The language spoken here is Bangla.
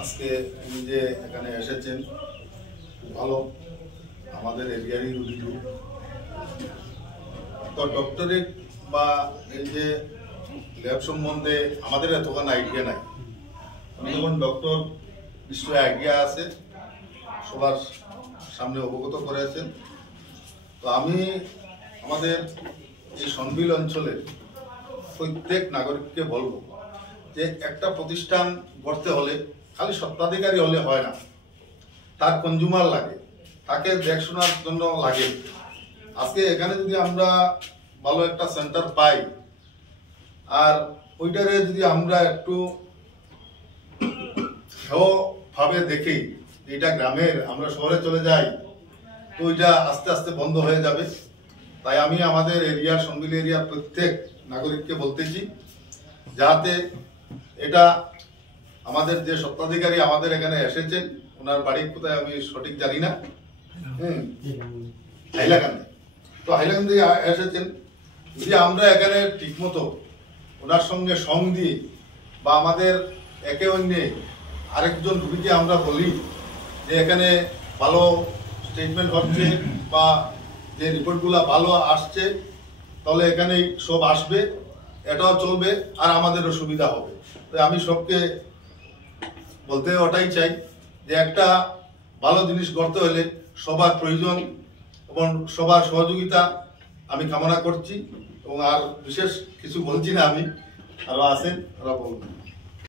আজকে উনি যে এখানে এসেছেন ভালো আমাদের এরিয়ারই রুগী তো ডক্টরেট বা এই যে ল্যাব সম্বন্ধে আমাদের এতখানি আইডিয়া নাই। যেমন ডক্টর নিশ্চয়ই আইডিয়া আছে, সবার সামনে অবগত করেছেন। তো আমি আমাদের এই সনবিল অঞ্চলের প্রত্যেক নাগরিককে বলবো যে একটা প্রতিষ্ঠান গড়তে হলে খালি স্বত্বাধিকারী হলে হয় না, তার কনজিউমার লাগে, তাকে দেখাশোনার জন্য লাগে। আজকে এখানে যদি আমরা ভালো একটা সেন্টার পাই আর ওইটারে যদি আমরা একটু ভাবে দেখি এটা গ্রামের, আমরা শহরে চলে যাই, তো ওইটা আস্তে আস্তে বন্ধ হয়ে যাবে। তাই আমি আমাদের এরিয়ার সনবিল এরিয়ার প্রত্যেক নাগরিককে বলতেছি যাতে এটা আমাদের যে স্বত্বাধিকারী আমাদের এখানে এসেছেন, ওনার বাড়ি কোথায় আমি সঠিক জানি না, হাইলাকান্দি, তো হাইলাকান্দি এসেছেন, যদি আমরা এখানে ঠিকমতো ওনার সঙ্গে সং দিয়ে বা আমাদের একে অন্যে আরেকজন রুগীকে আমরা বলি যে এখানে ভালো ট্রিটমেন্ট হচ্ছে বা যে রিপোর্টগুলো ভালো আসছে, তাহলে এখানেই সব আসবে, এটাও চলবে আর আমাদেরও সুবিধা হবে। তো আমি সবকে বলতে ওটাই চাই যে একটা ভালো জিনিস করতে হলে সবার প্রয়োজন এবং সবার সহযোগিতা আমি কামনা করছি। এবং আর বিশেষ কিছু বলছি না, আমি আরো আছেন, ওরা বলবেন।